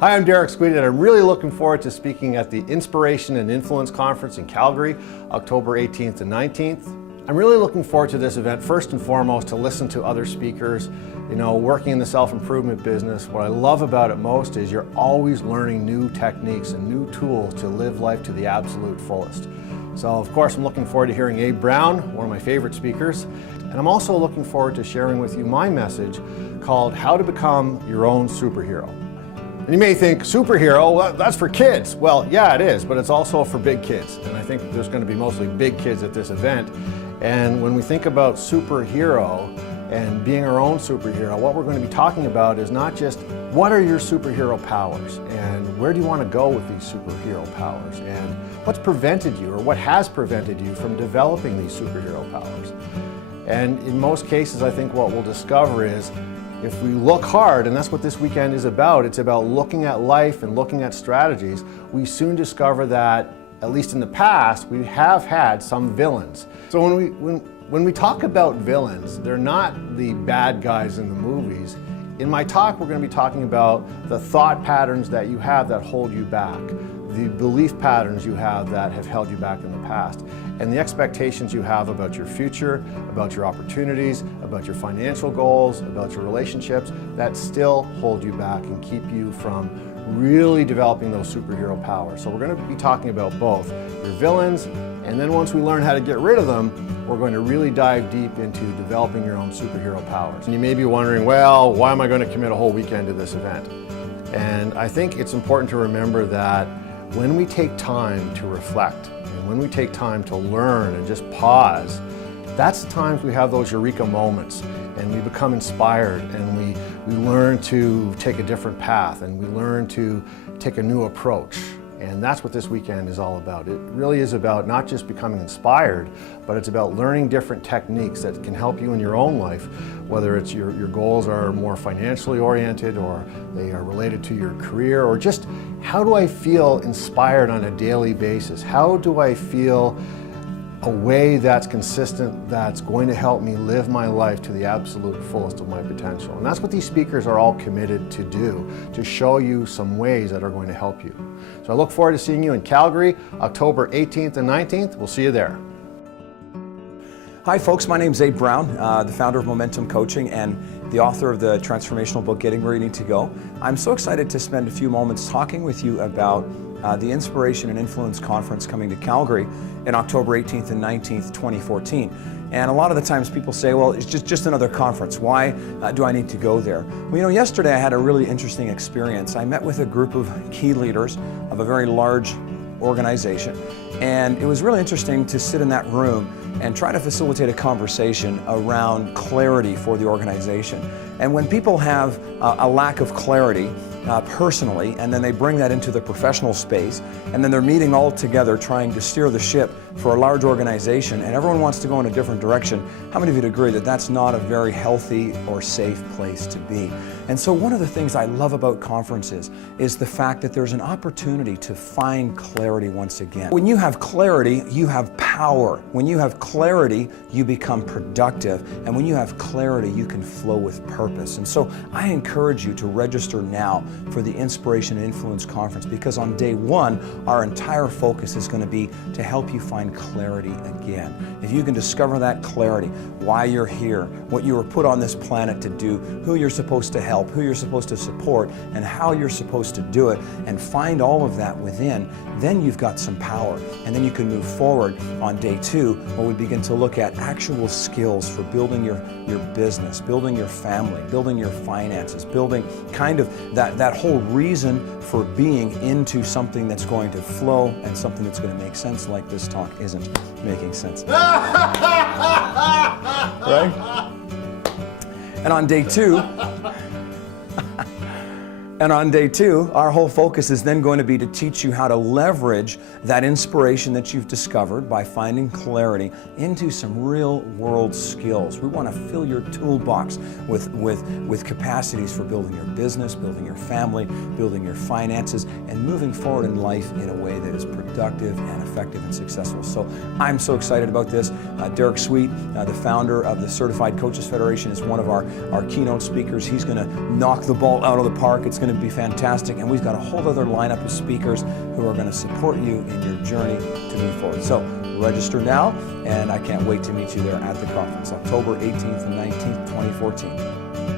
Hi, I'm Derrick Sweet, and I'm really looking forward to speaking at the Inspiration and Influence Conference in Calgary, October 18th and 19th. I'm really looking forward to this event, first and foremost, to listen to other speakers. You know, working in the self-improvement business, what I love about it most is you're always learning new techniques and new tools to live life to the absolute fullest. So, of course, I'm looking forward to hearing Abe Brown, one of my favorite speakers. And I'm also looking forward to sharing with you my message called How to Become Your Own Superhero. And you may think, superhero, well, that's for kids. Well, yeah, it is, but it's also for big kids. And I think there's going to be mostly big kids at this event. And when we think about superhero and being our own superhero, what we're going to be talking about is not just what are your superhero powers and where do you want to go with these superhero powers and what's prevented you or what has prevented you from developing these superhero powers. And in most cases, I think what we'll discover is if we look hard, and that's what this weekend is about, it's about looking at life and looking at strategies, we soon discover that, at least in the past, we have had some villains. So when we talk about villains, they're not the bad guys in the movies. In my talk, we're going to be talking about the thought patterns that you have that hold you back, the belief patterns you have that have held you back in the past, and the expectations you have about your future, about your opportunities, about your financial goals, about your relationships that still hold you back and keep you from really developing those superhero powers. So we're going to be talking about both your villains, and then once we learn how to get rid of them, we're going to really dive deep into developing your own superhero powers. And you may be wondering, well, why am I going to commit a whole weekend to this event? And I think it's important to remember that when we take time to reflect, and when we take time to learn and just pause, that's the times we have those eureka moments and we become inspired and we learn to take a different path and we learn to take a new approach. And that's what this weekend is all about. It really is about not just becoming inspired, but it's about learning different techniques that can help you in your own life, whether it's your goals are more financially oriented or they are related to your career, or just how do I feel inspired on a daily basis? How do I feel a way that's consistent, that's going to help me live my life to the absolute fullest of my potential? And that's what these speakers are all committed to do, to show you some ways that are going to help you. So I look forward to seeing you in Calgary, October 18th and 19th. We'll see you there. Hi folks, my name's Abe Brown, the founder of Momentum Coaching and the author of the transformational book, Getting Where You Need to Go. I'm so excited to spend a few moments talking with you about the Inspiration and Influence Conference coming to Calgary in October 18th and 19th, 2014. And a lot of the times people say, well, it's just another conference. Why do I need to go there? Well, you know, yesterday I had a really interesting experience. I met with a group of key leaders of a very large organization. And it was really interesting to sit in that room and try to facilitate a conversation around clarity for the organization. And when people have a lack of clarity personally, and then they bring that into the professional space, and then they're meeting all together trying to steer the ship for a large organization, and everyone wants to go in a different direction, how many of you'd agree that that's not a very healthy or safe place to be? And so one of the things I love about conferences is the fact that there's an opportunity to find clarity once again. When you have clarity, you have power. When you have clarity, you become productive. And when you have clarity, you can flow with purpose. And so I encourage you to register now for the Inspiration and Influence Conference, because on day one, our entire focus is going to be to help you find clarity again. If you can discover that clarity, why you're here, what you were put on this planet to do, who you're supposed to help, who you're supposed to support, and how you're supposed to do it, and find all of that within, then you've got some power. And then you can move forward on day two, where we begin to look at actual skills for building your business, building your family, building your finances, building kind of that whole reason for being into something that's going to flow and something that's going to make sense, like this talk isn't making sense. Right? And on day two, our whole focus is then going to be to teach you how to leverage that inspiration that you've discovered by finding clarity into some real world skills. We want to fill your toolbox with capacities for building your business, building your family, building your finances, and moving forward in life in a way that is productive and effective and successful. So I'm so excited about this. Derrick Sweet, the founder of the Certified Coaches Federation, is one of our keynote speakers. He's going to knock the ball out of the park. It's going to be fantastic, and we've got a whole other lineup of speakers who are going to support you in your journey to move forward. So register now, and I can't wait to meet you there at the conference, October 18th and 19th, 2014.